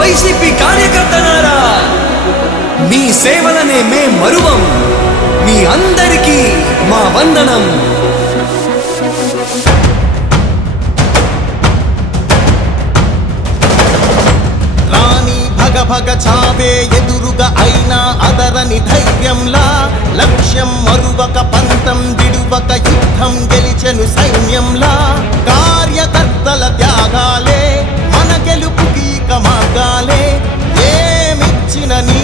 YCP కార్యకర్తలారా, మీ సేవలనే మే మరువం. మీ అందరికీ మా వందనం. భగ చావే ఎదురుగా అయినా అదరని ధైర్యంలా, లక్ష్యం మరువక పంతం విడువక యుద్ధం గెలిచెను సైన్యంలా. కార్యకర్తల త్యాగాలే మన గెలుపుకి ఇక మార్గాలే. ఏమిచ్చిన నీ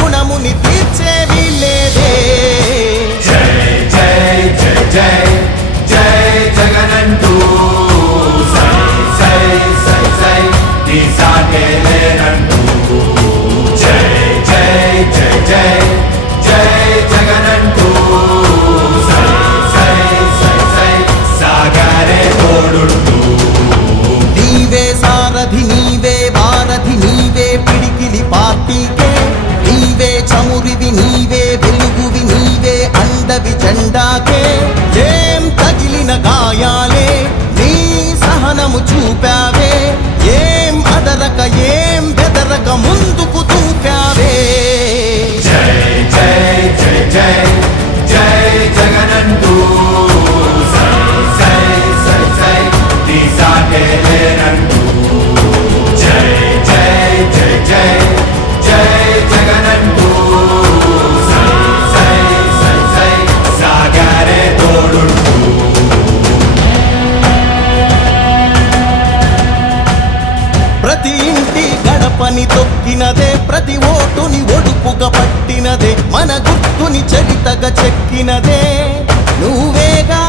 రుణముని తీర్చేవి లేదే. జై జై జై జై జై జగనంటూ సై సై సై సై నీ సాటే లేనంటూ. జై జై జై జై జై జగనంటూ సై సై సై సై సాగరే తోడుంటూ. నీవే సారథి నీవే వారధి నీవే పిడికిలి పార్టీకే. నీవే చమురివి నీవే వెలుగువి నీవే అండవి జెండాకే. ఏం తగిలిన గాయాలే నీ సహనము చూపావే. ఏం అదరక ఏం బెదరక ముందుకు దూకావే. జై జై జై జై జై జగనంటూ సై సై సై సై నీ సాటే లేనంటూ. జై జై జై జై జై జగనంటూ సై సై సై సై సాగరే తోడుంటూ. ప్రతి ఇంటి గడపని తొక్కినదే, ప్రతి ఓటుని ఒడుపుగా పట్టినదే, మన గుర్తుని చరితగా చెక్కినదే నువ్వేగా.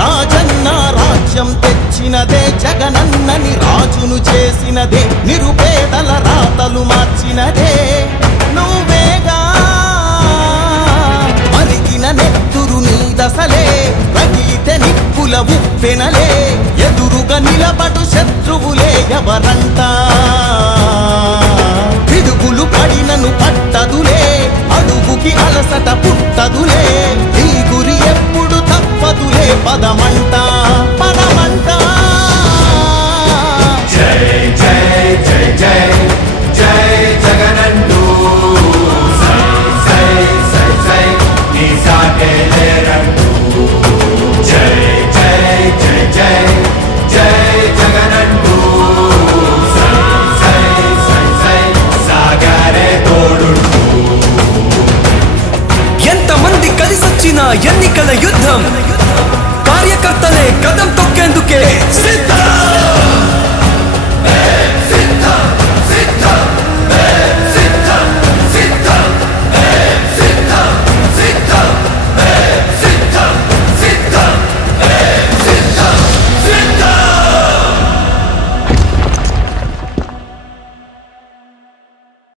రాజన్న రాజ్యం తెచ్చినదే, జగనన్నని రాజును చేసినదే, నిరుపేదల రాతలు మార్చినదే నువ్వేగా. మరిగిన నెత్తురు నీ దశలే, రగిలితే నిప్పుల ఉప్పెనలే. ఎదురుగా నిలబడు శత్రువులే ఎవరంట. పిడుగులు పడినను పట్టదులే, అడుగుకి అలసట పుట్టదులే. ఈ గురి ఎప్పుడు తప్పదులే, పదమంట పదమంట.